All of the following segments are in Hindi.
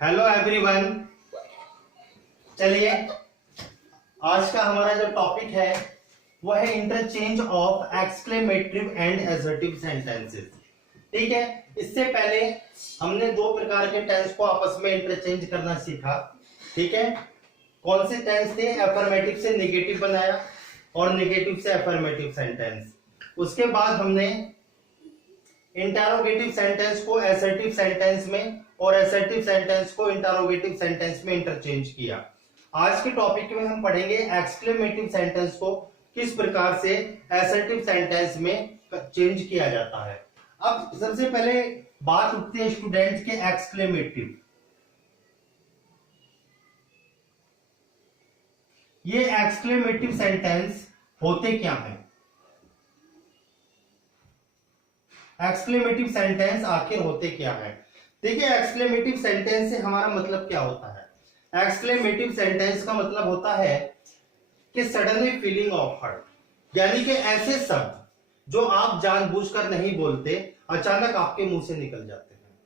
Hello everyone. चलिए आज का हमारा जो टॉपिक है वो है interchange of exclamatory and assertive sentences. ठीक है, इससे पहले हमने दो प्रकार के टेंस को आपस में इंटरचेंज करना सीखा। ठीक है, कौन से टेंस थे? अफर्मेटिव से नेगेटिव बनाया और नेगेटिव से अफर्मेटिव सेंटेंस। उसके बाद हमने इंटरोगेटिव सेंटेंस को असर्टिव सेंटेंस में और असर्टिव सेंटेंस को इंटरोगेटिव सेंटेंस में इंटरचेंज किया। आज के टॉपिक में हम पढ़ेंगे एक्सक्लेमेटिव सेंटेंस को किस प्रकार से असर्टिव सेंटेंस में चेंज किया जाता है। अब सबसे पहले बात उठती है स्टूडेंट के एक्सक्लेमेटिव। ये एक्सक्लेमेटिव सेंटेंस होते क्या हैं? एक्सक्लेमेटिव सेंटेंस आखिर होते क्या है? देखिए, एक्सक्लेमेटिव सेंटेंस से हमारा मतलब क्या होता है? एक्सक्लेमेटिव सेंटेंस का मतलब होता है कि सडनली फीलिंग ऑफ हर्ट, यानी कि ऐसे शब्द जो आप जानबूझकर नहीं बोलते अचानक आपके मुंह से निकल जाते हैं।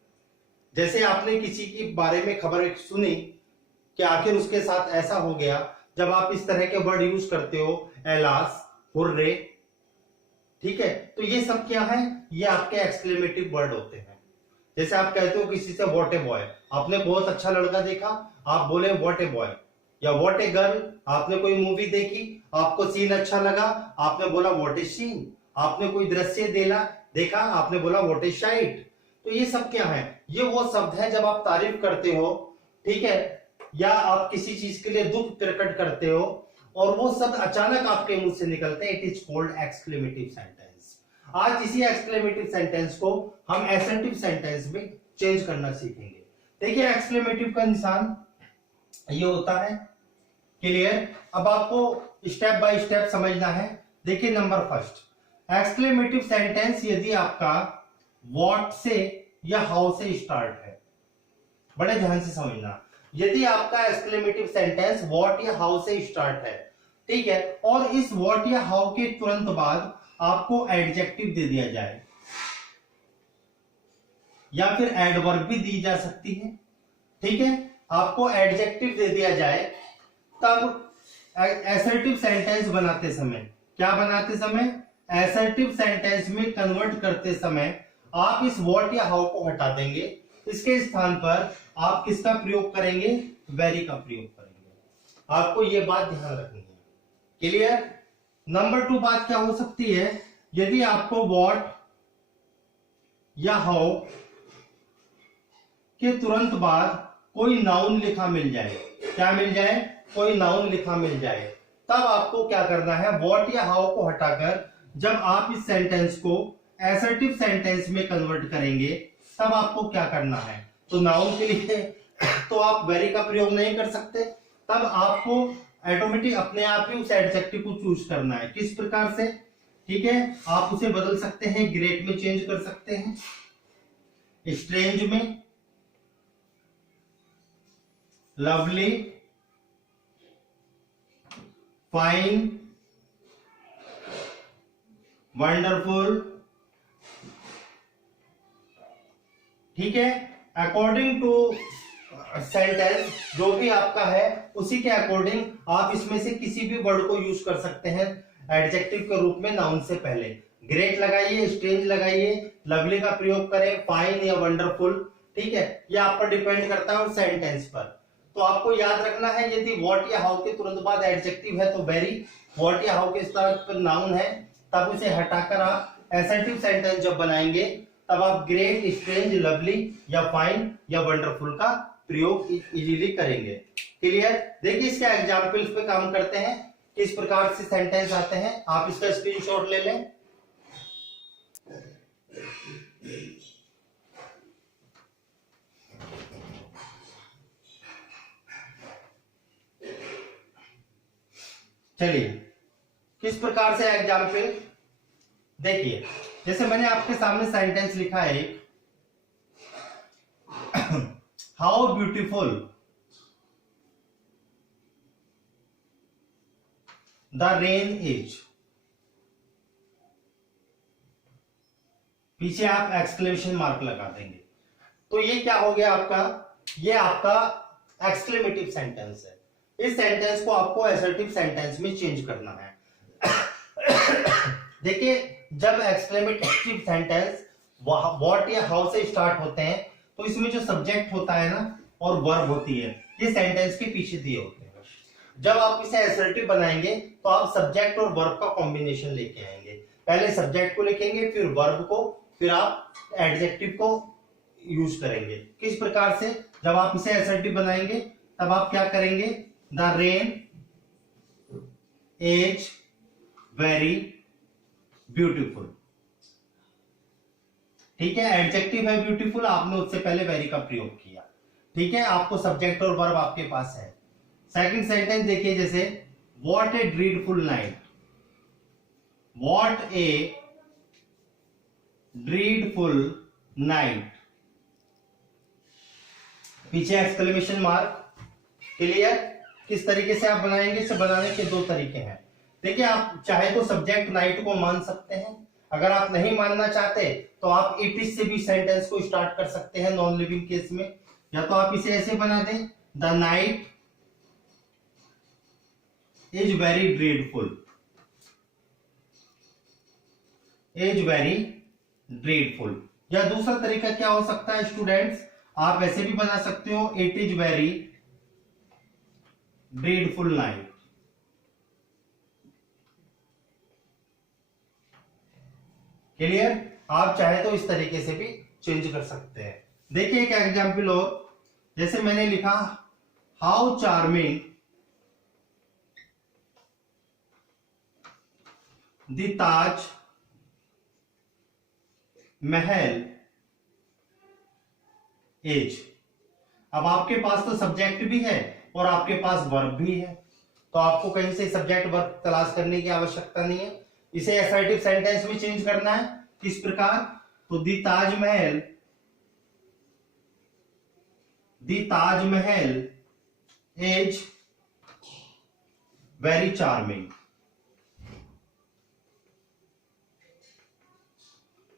जैसे आपने किसी के बारे में खबर सुनी कि आखिर उसके साथ ऐसा हो गया, जब आप इस तरह के वर्ड यूज करते हो, एलास, हुर्रे, ठीक है, तो ये सब क्या है? ये आपके एक्सक्लेमेटिव वर्ड होते हैं। जैसे आप कहते हो किसी से व्हाट ए बॉय, आपने बहुत अच्छा लड़का देखा, आप बोले व्हाट ए बॉय, या व्हाट ए गर्ल, आपने कोई मूवी देखी, आपको सीन अच्छा लगा, आपने बोला व्हाट ए सीन, आपने कोई दृश्य देखा, आपने बोला व्हाट ए साइट। तो ये सब क्या है? ये वो शब्द है जब आप तारीफ करते हो, ठीक है, या आप किसी चीज के लिए दुख प्रकट करते हो और वो शब्द अचानक आपके मुंह से निकलते हैं, it is called exclamative sentence. आज इसी एक्सक्लेमेटिव सेंटेंस को हम असर्टिव सेंटेंस में चेंज करना सीखेंगे। देखिए, एक्सक्लेमेटिव का निशान ये होता है। क्लियर? अब आपको स्टेप बाय स्टेप समझना है। देखिए, नंबर फर्स्ट, एक्सक्लेमेटिव सेंटेंस यदि आपका व्हाट से या हाउ से स्टार्ट है, बड़े ध्यान से समझना। यदि आपका एक्सक्लेमेटिव सेंटेंस व्हाट या हाउ से स्टार्ट है, ठीक है, और इस व्हाट या हाउ के तुरंत बाद आपको एडजेक्टिव दे दिया जाए या फिर एडवर्ब भी दी जा सकती है, ठीक है, आपको एडजेक्टिव दे दिया जाए, तब असर्टिव सेंटेंस बनाते समय, क्या बनाते समय? असर्टिव सेंटेंस में कन्वर्ट करते समय आप इस व्हाट या हाउ को हटा देंगे। इसके स्थान पर आप किसका प्रयोग करेंगे? वेरी का प्रयोग करेंगे। आपको यह बात ध्यान रखनी है। क्लियर? नंबर 2 बात क्या हो सकती है? यदि आपको व्हाट या हाउ के तुरंत बाद कोई नाउन लिखा मिल जाए, क्या मिल जाए? कोई नाउन लिखा मिल जाए, तब आपको क्या करना है? व्हाट या हाउ को हटाकर जब आप इस सेंटेंस को असर्टिव सेंटेंस में कन्वर्ट करेंगे, तब आपको क्या करना है? तो नाउन के लिए तो आप वेरी का प्रयोग नहीं कर सकते, तब आपको ऑटोमेटिक अपने आप ही उस एडजेक्टिव को चूज करना है। किस प्रकार से? ठीक है, आप उसे बदल सकते हैं, ग्रेट में चेंज कर सकते हैं, स्ट्रेंज में, लवली, फाइन, वंडरफुल, ठीक है, अकॉर्डिंग टू सेंटेंस जो भी आपका है उसी के अकॉर्डिंग आप इसमें से किसी भी वर्ड को यूज कर सकते हैं एडजेक्टिव के रूप में नाउन से पहले। ग्रेट लगाइए, स्ट्रेंज लगाइए, लवली का प्रयोग करें, फाइन या वंडरफुल, ठीक है, ये आप पर डिपेंड करता है उस सेंटेंस पर। तो आपको याद रखना है, यदि व्हाट या हाउ के तुरंत बाद एडजेक्टिव है तो वेरी, व्हाट या हाउ के स्थान पर नाउन है तब उसे हटाकर आप असर्टिव सेंटेंस जब बनाएंगे तब आप ग्रेट, स्ट्रेंज, लवली या फाइन या वंडरफुल का प्रयोग इजीली करेंगे। क्लियर? देखिए, इसके एग्जांपल्स पे काम करते हैं, किस प्रकार से सेंटेंस आते हैं। आप इसका स्क्रीनशॉट ले लें। चलिए, किस प्रकार से एग्जांपल देखिए, जैसे मैंने आपके सामने सेंटेंस लिखा है, how beautiful the rain is, पीछे आप एक्सक्लेमेशन मार्क लगा देंगे। तो ये क्या हो गया आपका? ये आपका एक्सक्लेमेटिव सेंटेंस है। इस सेंटेंस को आपको असर्टिव सेंटेंस में चेंज करना है। देखिए, जब एक्सक्लेमेटिव सेंटेंस व्हाट या हाउ से स्टार्ट होते हैं तो इसमें जो सब्जेक्ट होता है ना और वर्ब होती है, ये सेंटेंस के पीछे दिए होते हैं। जब आप इसे असर्टिव बनाएंगे तो आप सब्जेक्ट और वर्ब का कॉम्बिनेशन लेके आएंगे। पहले सब्जेक्ट को लिखेंगे, फिर वर्ब को, फिर आप एडजेक्टिव को यूज करेंगे। किस प्रकार से? जब आप इसे असर्टिव बनाएंगे तब आप क्या करेंगे? The rain is very beautiful. ठीक है, एडजेक्टिव है ब्यूटीफुल, आपने उससे पहले वेरी का प्रयोग किया। ठीक है, आपको सब्जेक्ट और वर्ब आपके पास है। सेकंड सेंटेंस देखिए, जैसे what a dreadful night. What a dreadful night, पीछे एक्सक्लेमेशन मार्क। क्लियर? किस तरीके से आप बनाएंगे? इसे बनाने के दो तरीके हैं। देखिए, आप चाहे तो सब्जेक्ट नाइट को मान सकते हैं, अगर आप नहीं मानना चाहते तो आप इट इज से भी सेंटेंस को स्टार्ट कर सकते हैं नॉन लिविंग केस में। या तो आप इसे ऐसे बना दें, the night is very dreadful, is very dreadful. या दूसरा तरीका क्या हो सकता है स्टूडेंट्स, आप ऐसे भी बना सकते हो, it is very dreadful night. Clear? आप चाहे तो इस तरीके से भी चेंज कर सकते हैं। देखिए एक एग्जाम्पल और, जैसे मैंने लिखा how charming the Taj Mahal as. अब आपके पास तो सब्जेक्ट भी है और आपके पास वर्ब भी है, तो आपको कहीं से सब्जेक्ट वर्ब तलाश करने की आवश्यकता नहीं है। इसे असर्टिव सेंटेंस में चेंज करना है। किस प्रकार? तो the Taj Mahal is very charming,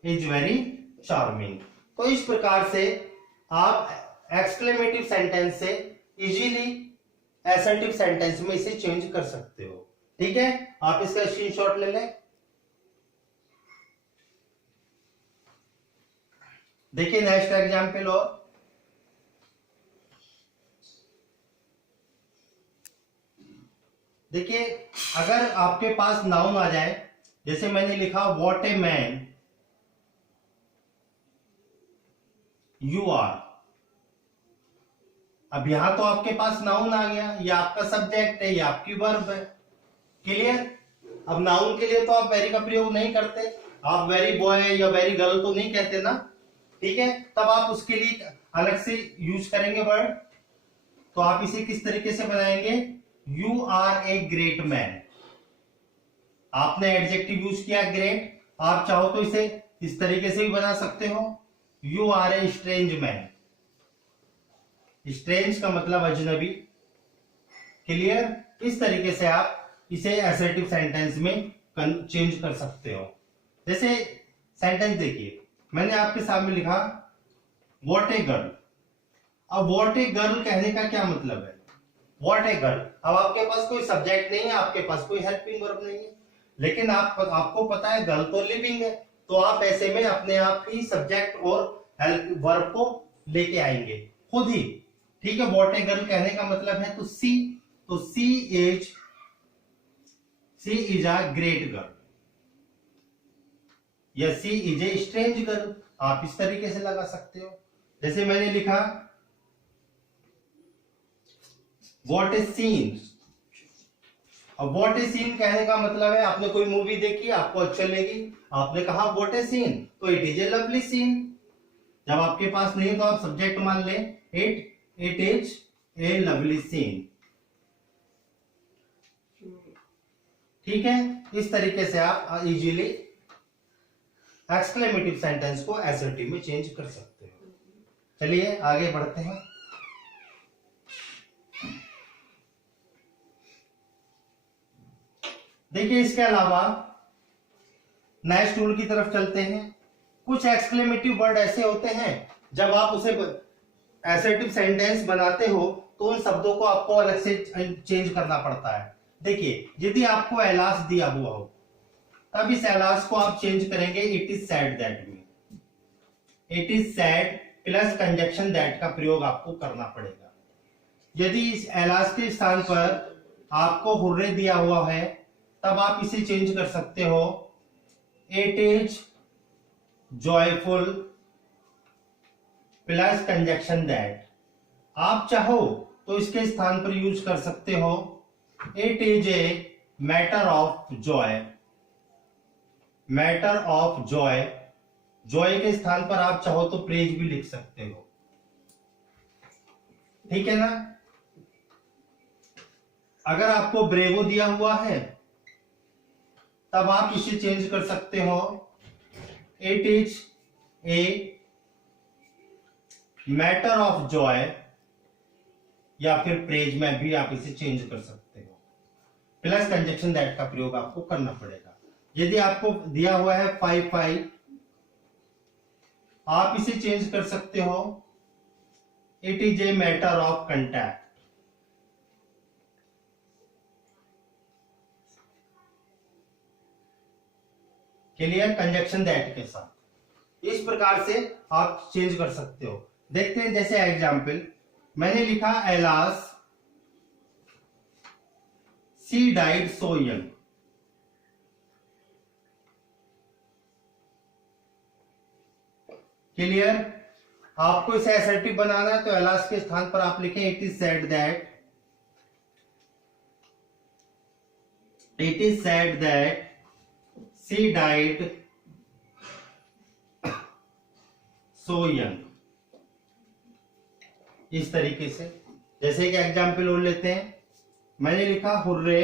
is very charming. तो इस प्रकार से आप एक्सक्लेमेटिव सेंटेंस से इजीली असर्टिव सेंटेंस में इसे चेंज कर सकते हो। ठीक है, आप इसका स्क्रीनशॉट ले लें। देखिए नेक्स्ट एग्जाम्पल और, देखिए अगर आपके पास नाउन आ जाए, जैसे मैंने लिखा what a man you are. अब यहां तो आपके पास नाउन आ गया, ये आपका सब्जेक्ट है, ये आपकी वर्ब है। क्लियर? अब नाउन के लिए तो आप वेरी का प्रयोग नहीं करते, आप वेरी बॉय या वेरी गर्ल तो नहीं कहते ना। ठीक है, तब आप उसके लिए अलग से यूज करेंगे वर्ड। तो आप इसे किस तरीके से बनाएंगे? You are a great man. आपने एडजेक्टिव यूज किया ग्रेट, आप चाहो तो इसे इस तरीके से भी बना सकते हो, you are a strange man. Strange का मतलब अजनबी। क्लियर? इस तरीके से आप इसे असर्टिव सेंटेंस में चेंज कर सकते हो। जैसे सेंटेंस देखिए, मैंने आपके सामने लिखा व्हाट ए गर्ल। अब व्हाट ए गर्ल कहने का क्या मतलब है? व्हाट ए गर्ल, अब आपके पास कोई सब्जेक्ट नहीं है, आपके पास कोई हेल्पिंग वर्ब नहीं है, लेकिन आपको पता है गर्ल तो लिविंग है, तो आप ऐसे में अपने आप ही सब्जेक्ट और हेल्प वर्ब को लेके आएंगे खुद ही। ठीक है, व्हाट ए गर्ल कहने का मतलब है तो सी इज अ ग्रेट गर्ल या सी इज ए स्ट्रेंज गर्ल, आप इस तरीके से लगा सकते हो। जैसे मैंने लिखा व्हाट इज सीन। अब व्हाट इज सीन कहने का मतलब है, आपने कोई मूवी देखी, आपको अच्छा लगी, आपने कहा व्हाट इज सीन, तो it is a lovely scene. जब आपके पास नहीं तो आप सब्जेक्ट मान लें, it is a lovely scene. ठीक है, इस तरीके से आप इजीली एक्सक्लेमेटिव सेंटेंस को असर्टिव में चेंज कर सकते हो। चलिए आगे बढ़ते हैं। देखिए इसके अलावा नेक्स्ट टूल की तरफ चलते हैं। कुछ एक्सक्लेमेटिव वर्ड ऐसे होते हैं जब आप उसे एसर्टिव सेंटेंस बनाते हो तो उन शब्दों को आपको अलग से चेंज करना पड़ता है। देखिए, यदि आपको एलास दिया हुआ हो तब इस एलास को आप चेंज करेंगे इट इज सैड दैट में। It is sad plus conjunction that का प्रयोग आपको करना पड़ेगा। यदि इस एलास के स्थान पर आपको हुर्रे दिया हुआ है तब आप इसे चेंज कर सकते हो it is joyful plus conjunction that. आप चाहो तो इसके स्थान पर यूज कर सकते हो it is a matter of Joy. Matter of Joy, Joy के स्थान पर आप चाहो तो प्रेज भी लिख सकते हो। ठीक है ना। अगर आपको ब्रेवो दिया हुआ है तब आप इसे चेंज कर सकते हो it is a matter of joy, या फिर प्रेज में भी आप इसे चेंज कर सकते हो। प्लस कंजक्शन दैट का प्रयोग आपको करना पड़ेगा। यदि आपको दिया हुआ है 5 आप इसे चेंज कर सकते हो it is a matter of contact. Clear, conjunction that के साथ इस प्रकार से आप चेंज कर सकते हो। देखते हैं, जैसे एग्जाम्पल मैंने लिखा alas she died so young. Clear, आपको इसे एसर्टिव बनाना है तो एलास के स्थान पर आप लिखें it is sad that she died so young. इस तरीके से, जैसे कि एग्जाम्पल और लेते हैं, मैंने लिखा हुर्रे,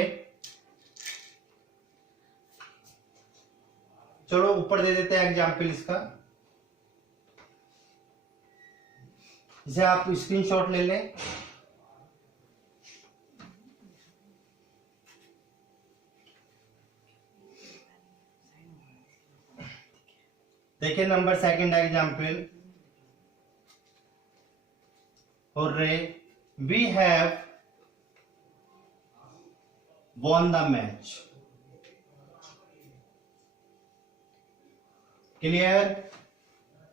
चलो ऊपर दे देते हैं एग्जाम्पल इसका, इसे आप स्क्रीनशॉट ले लें। देखिए number second example, hurray we have won the match। Clear,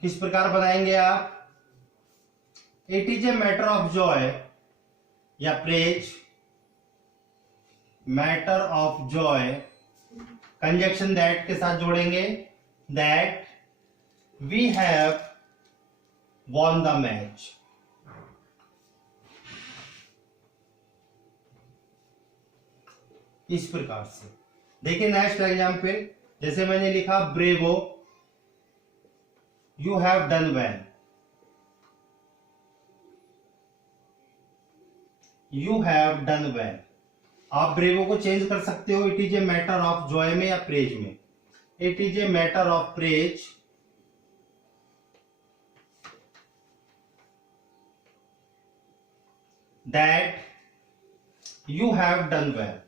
किस प्रकार बनाएंगे आप, it is a matter of joy या praise, matter of joy conjunction that के साथ जोड़ेंगे that we have won the match। इस प्रकार से देखिए नेक्स्ट एग्जाम्पल, जैसे मैंने लिखा bravo you have done well. You have done well, आप ब्रेवो को चेंज कर सकते हो it is a matter of joy में या प्रेज में। It is a matter of praise that you have done well.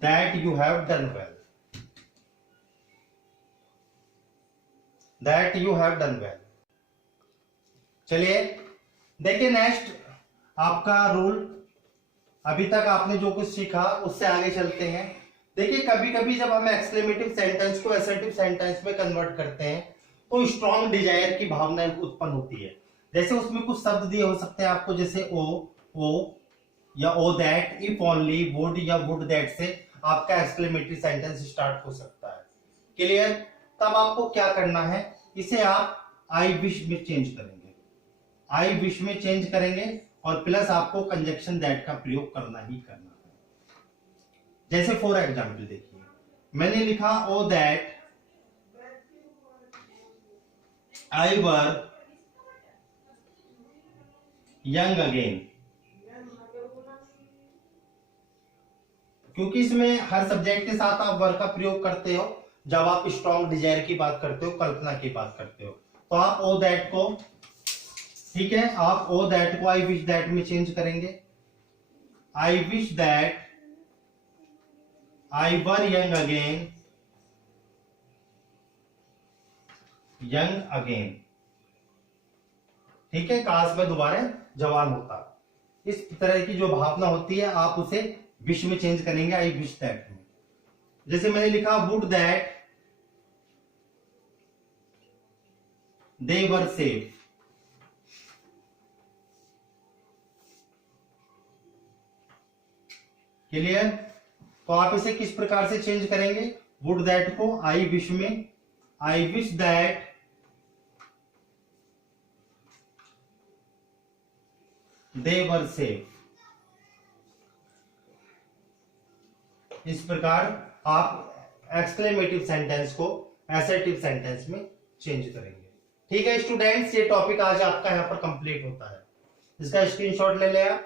That you have done well। That you have done well। चलिए देखिए नेक्स्ट आपका रूल, अभी तक आपने जो कुछ सीखा उससे आगे चलते हैं। देखिए कभी कभी जब हम एक्सक्लेमेटिव सेंटेंस को असर्टिव सेंटेंस में कन्वर्ट करते हैं तो स्ट्रॉन्ग डिजायर की भावना उत्पन्न होती है। जैसे उसमें कुछ शब्द दिए हो सकते हैं आपको, जैसे ओ या ओ दैट, इफ ओनली, वुड या वुड दैट से आपका एक्सक्लेमेटरी सेंटेंस स्टार्ट हो सकता है। क्लियर, तब आपको क्या करना है, इसे आप आई विश में चेंज करेंगे। आई विश में चेंज करेंगे और प्लस आपको कंजक्शन दैट का प्रयोग करना ही करना है। जैसे फॉर एग्जाम्पल देखिए, मैंने लिखा O that I were young again. क्योंकि इसमें हर सब्जेक्ट के साथ आप वर का प्रयोग करते हो जब आप स्ट्रॉन्ग डिजायर की बात करते हो, कल्पना की बात करते हो, तो आप ओ दैट को, ठीक है, आप ओ दैट को आई विश दैट में चेंज करेंगे। I wish that I were young again young again, ठीक है, काश में दोबारा जवान होता। इस तरह की जो भावना होती है आप उसे विश में चेंज करेंगे, आई विश दैट में। जैसे मैंने लिखा would that they were safe, clear. तो आप इसे किस प्रकार से चेंज करेंगे, वुड दैट को आई विश में, I wish that they were safe. इस प्रकार आप एक्सक्लेमेटिव सेंटेंस को असर्टिव सेंटेंस में चेंज करेंगे। ठीक है स्टूडेंट्स, ये टॉपिक आज आपका यहाँ पर कंप्लीट होता है। इसका स्क्रीनशॉट ले लिया।